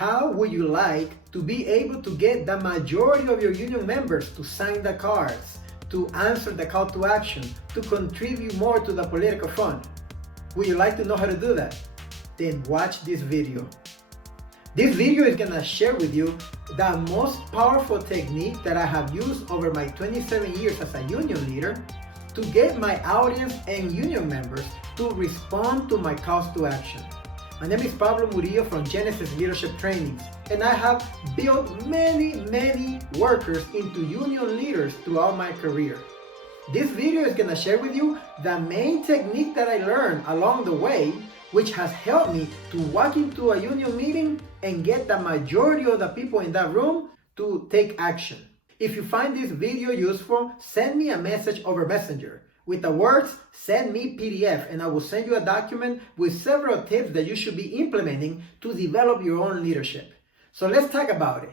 How would you like to be able to get the majority of your union members to sign the cards, to answer the call to action, to contribute more to the political fund? Would you like to know how to do that? Then watch this video. This video is gonna share with you the most powerful technique that I have used over my 27 years as a union leader to get my audience and union members to respond to my calls to action. My name is Pablo Murillo from Genesis Leadership Trainings, and I have built many workers into union leaders throughout my career. This video is gonna share with you the main technique that I learned along the way, which has helped me to walk into a union meeting and get the majority of the people in that room to take action. If you find this video useful, send me a message over Messenger with the words, "Send me PDF," and I will send you a document with several tips that you should be implementing to develop your own leadership. So let's talk about it.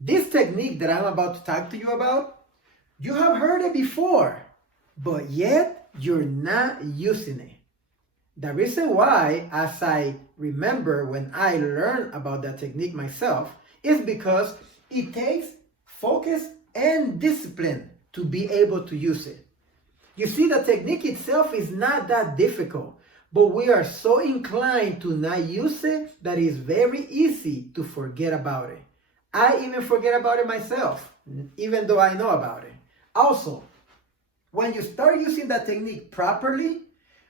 This technique that I'm about to talk to you about, you have heard it before, but yet you're not using it. The reason why, as I remember when I learned about that technique myself, is because it takes focus and discipline to be able to use it. You see, the technique itself is not that difficult, but we are so inclined to not use it that it's very easy to forget about it. I even forget about it myself, even though I know about it. Also, when you start using that technique properly,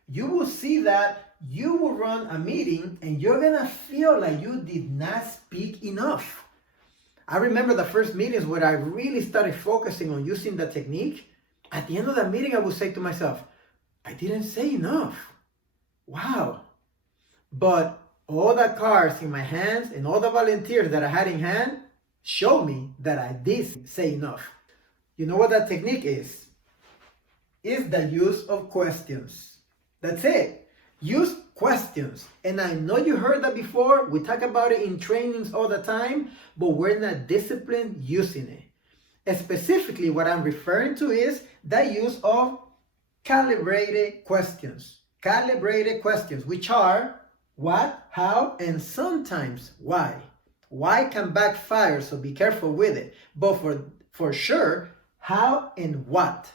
you will see that you will run a meeting and you're gonna feel like you did not speak enough. I remember the first meetings where I really started focusing on using the technique. At the end of the meeting, I would say to myself, I didn't say enough. Wow. But all the cards in my hands and all the volunteers that I had in hand showed me that I did say enough. You know what that technique is? It's the use of questions. That's it. Use questions. And I know you heard that before. We talk about it in trainings all the time, but we're not disciplined using it. Specifically, what I'm referring to is the use of calibrated questions. Calibrated questions, which are what, how, and sometimes why. Why can backfire, so be careful with it. But for sure, how and what.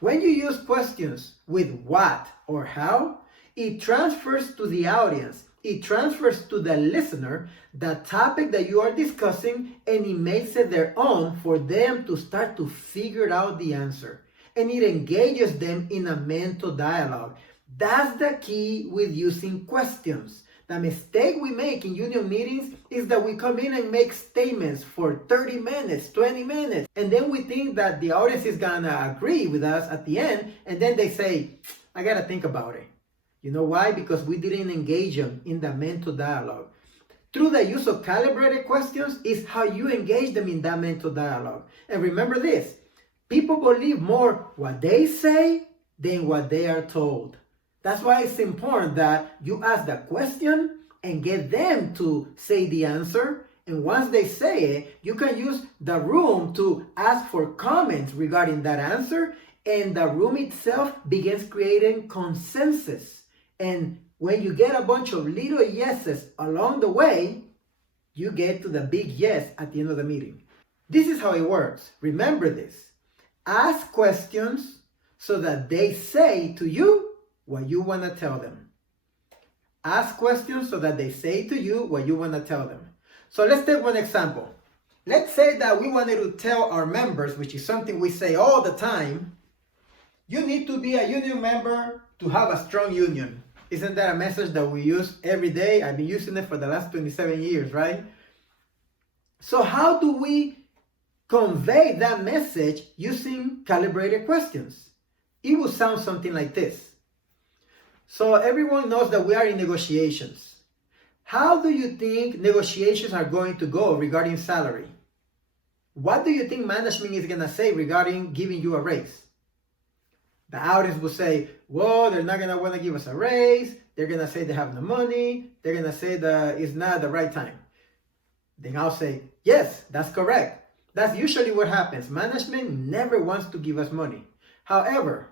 When you use questions with what or how, it transfers to the audience, it transfers to the listener the topic that you are discussing, and it makes it their own for them to start to figure out the answer. And it engages them in a mental dialogue. That's the key with using questions. The mistake we make in union meetings is that we come in and make statements for 30 minutes, 20 minutes, and then we think that the audience is gonna agree with us at the end, and then they say, I gotta think about it. You know why? Because we didn't engage them in the mental dialogue. Through the use of calibrated questions is how you engage them in that mental dialogue. And remember this, people believe more what they say than what they are told. That's why it's important that you ask the question and get them to say the answer. And once they say it, you can use the room to ask for comments regarding that answer. And the room itself begins creating consensus. And when you get a bunch of little yeses along the way, you get to the big yes at the end of the meeting. This is how it works. Remember this. Ask questions so that they say to you what you want to tell them. Ask questions so that they say to you what you want to tell them. So let's take one example. Let's say that we wanted to tell our members, which is something we say all the time, you need to be a union member to have a strong union. Isn't that a message that we use every day? I've been using it for the last 27 years, right? So how do we convey that message using calibrated questions? It will sound something like this. So everyone knows that we are in negotiations. How do you think negotiations are going to go regarding salary? What do you think management is going to say regarding giving you a raise? The audience will say, well, they're not going to want to give us a raise. They're going to say they have no money. They're going to say that it's not the right time. Then I'll say, yes, that's correct. That's usually what happens. Management never wants to give us money. However,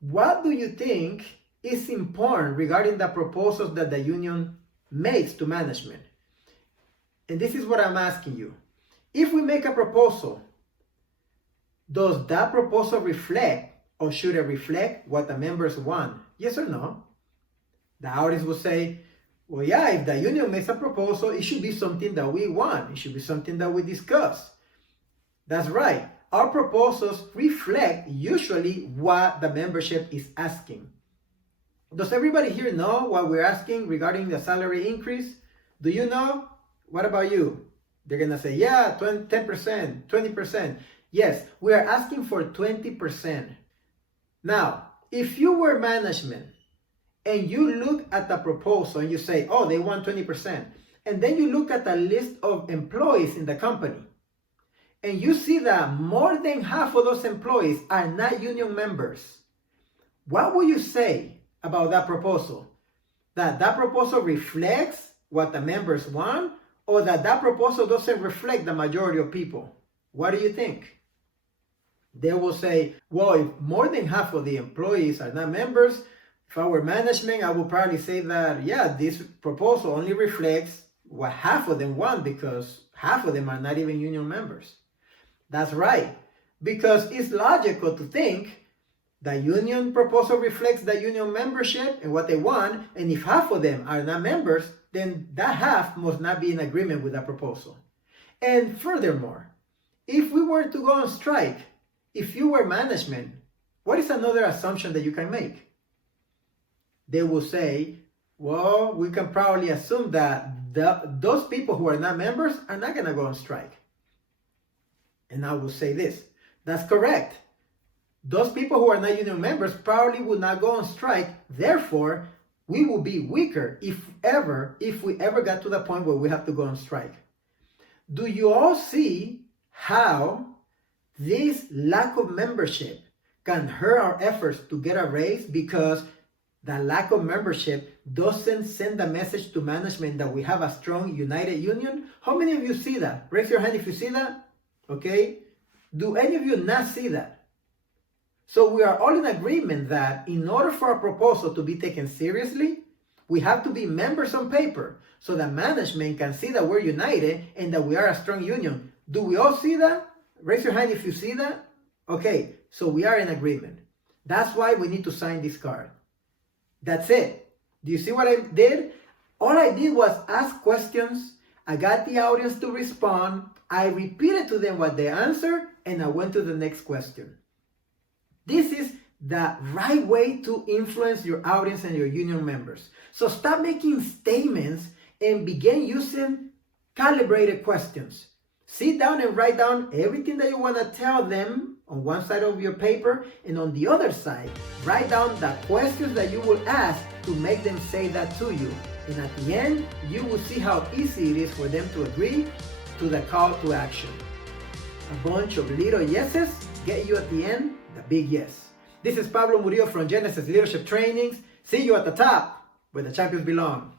what do you think is important regarding the proposals that the union makes to management? And this is what I'm asking you. If we make a proposal, does that proposal reflect, or should it reflect, what the members want? Yes or no? The audience will say, well, yeah, if the union makes a proposal, it should be something that we want. It should be something that we discuss. That's right. Our proposals reflect usually what the membership is asking. Does everybody here know what we're asking regarding the salary increase? Do you know? What about you? They're going to say, yeah, 10%, 20%. Yes, we are asking for 20%. Now, if you were management and you look at the proposal and you say, oh, they want 20%, and then you look at the list of employees in the company, and you see that more than half of those employees are not union members, what will you say about that proposal? That proposal reflects what the members want, or that proposal doesn't reflect the majority of people? What do you think? They will say, well, if more than half of the employees are not members, if I were management, I would probably say that, yeah, this proposal only reflects what half of them want, because half of them are not even union members. That's right, because it's logical to think the union proposal reflects the union membership and what they want, and if half of them are not members, then that half must not be in agreement with that proposal. And furthermore, if we were to go on strike, if you were management, what is another assumption that you can make? They will say, well, we can probably assume that those people who are not members are not going to go on strike. And I will say this, that's correct. Those people who are not union members probably would not go on strike. Therefore, we will be weaker if we ever got to the point where we have to go on strike. Do you all see how this lack of membership can hurt our efforts to get a raise, because the lack of membership doesn't send a message to management that we have a strong, united union? How many of you see that? Raise your hand if you see that. Okay? Do any of you not see that? So we are all in agreement that in order for a proposal to be taken seriously, we have to be members on paper so that management can see that we're united and that we are a strong union. Do we all see that? Raise your hand if you see that. Okay, so we are in agreement. That's why we need to sign this card. That's it. Do you see what I did? All I did was ask questions. I got the audience to respond. I repeated to them what they answered, and I went to the next question. This is the right way to influence your audience and your union members. So stop making statements and begin using calibrated questions. Sit down and write down everything that you want to tell them on one side of your paper, and on the other side, write down the questions that you will ask to make them say that to you. And at the end, you will see how easy it is for them to agree to the call to action. A bunch of little yeses get you at the end the big yes. This is Pablo Murillo from Genesis Leadership Trainings. See you at the top where the champions belong.